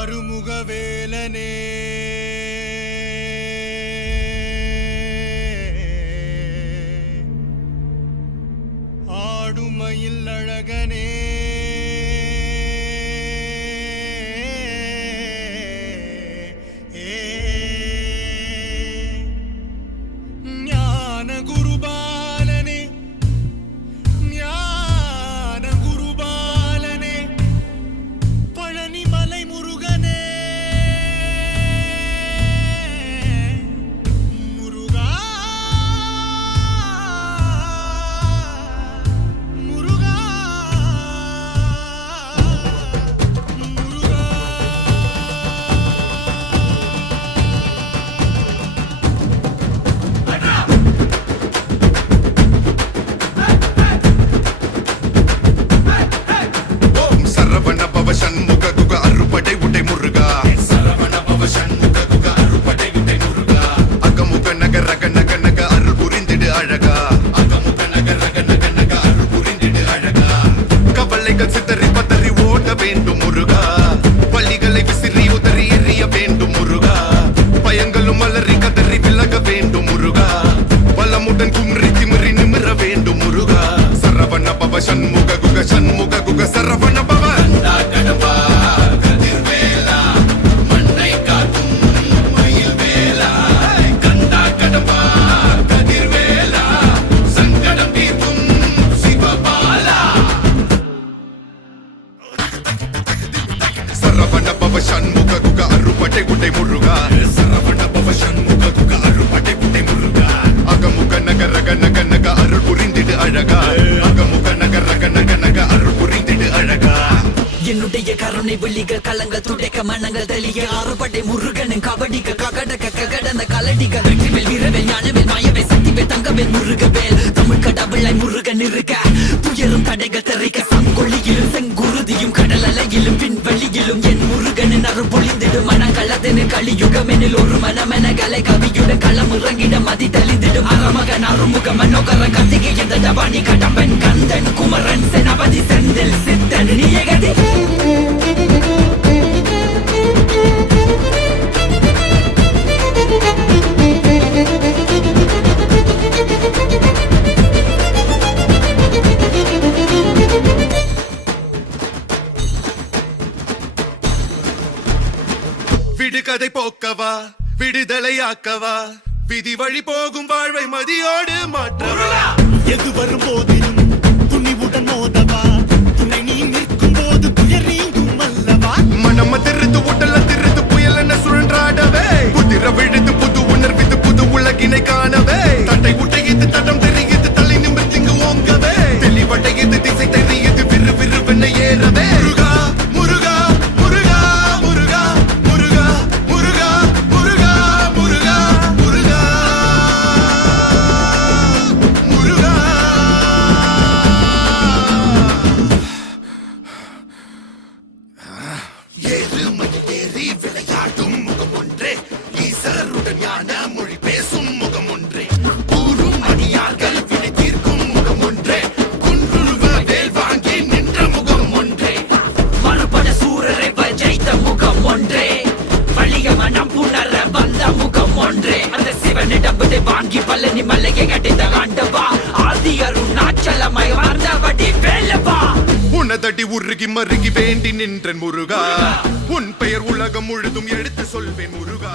ஆறுமுகவேலனே ஆடுமயில் அழகனே ஞான குருபாலனே ஞான குருபாலனே பழனிமலை முருகனே முருகா முருகா முருகா சரவண பவ சண்முக குக அறுபடை உடை முருகா சரவண பவ சண்முக குக அறுபடை உடை முருகா அகமுக நக ரக நக நக அருள் புரிந்திடு அழகா அகமுக நக ரக நக நக அருள் புரிந்திடு அழகா கவலைகள் சிதறி பதறி ஓட வேண்டும் முருகா பள்ளிகளை விசிறி உதறி எறிய வேண்டும் முருகா பயங்களும் அலறி கதறி விலக வேண்டும் முருகா பலமுடன் கும்ரி திமிரி நிமிர வேண்டும் முருகா சரவண பவ சண்முக குக சரவண பவ கடம்பா கதிர்வேலா மண்ணை காக்கும் மயில் வேலா கந்தா கடம்பா கதிர்வேலா சங்கடம் தீர்க்கும் சிவபாலா சரவண பவ சண்முக குக அறுபடை உடை முருகா சரவண பவ சண்முக குக அறுபடை உடை முருகா அகமுக நக ரக நக நக அருள் புரிந்திடு அழகா அகமுக நக ரக நக நக அருள் புரிந்திடு அழகா என்னுடைய கருணை வெள்ளிகள் கலங்கள் துடைக்க மனங்கள் தெளிய ஆறுபடை முருகனின் கபடிக்க ககடக்க ககடந்த கலடிகள் வெற்றிவேல் வீரவேல் ஞானவேல் மாயவேல் சக்திவேல் தங்கவேல் முருகவேல் தமிழ் கடவுளை முருகன் இருக்க துயரும் தடைகள் தெரிக்க சங்கொழியிலும் செங்குருதியும் கடல் அலையிலும் விண்வெளியிலும் என் முருகனின் அருள் பொழிந்திடும் மனங்களதனு கலியுகமெனில் ஒரு மனமென கலை கவியுடன் களம் இறங்கிட மதி தெளிந்திடும் அறமகன் அருமுக மனோகர கத்திகை எந்த டபானி கடம்பன் கந்தன் குமரன் செனபதி செந்தில் சித்தன் நீயகதி விடுகதை போக்கவா விடுதலையாக்கவா விதி வழி போகும் வாழ்வை மதியோடு மாற்றவா எது வரும் போதிலும் துணிவுடன் மோதவா துணை நீ நிற்கும் போது துயர் நீங்கும் அல்லவா மனம் திருத்து உடல திருத்து புயல் என சுழன்றாடவே புதிர விழுது புது உணர்விது புது உலகினை காணவே தட்டை உட்டையது தடம் தெரியுது தலை நிமிர்ந்திங்கு ஓங்கவே தெளிவடையது திசை தெரியுது விறு விறுவென ஏறவே முருகா முருகா முருகா முருகா முருகா முருகா முருகா முருகா முருகா முருகா ஏறு மயில் ஏறி விளையாடும் முகம் ஒன்றே ஈசருடன் ஞான மொழி பேசும் முகம் ஒன்றே கூறும் அடியார்கள் வினை தீர்க்கும் முகம் ஒன்றே குன்றுருவ வேல் வாங்கி நின்ற முகம் ஒன்றே மறுபட சூரரை ஜெயித்த முகம் ஒன்றே வலிய மனம் புணர வந்த முகம் ஒன்றே அந்த சிவனிடம் விதை வாங்கி பழனி மலையை கட்டிந்த ஆண்டவா ஆதி அருணாச்சலமாய் வாழ்ந்தபடி வேலவா உனதடி உருகி மருகி வேண்டி நின்றன் முருகா உன் பெயர் உலகம் முழுதும் எடுத்து சொல்வேன் முருகா.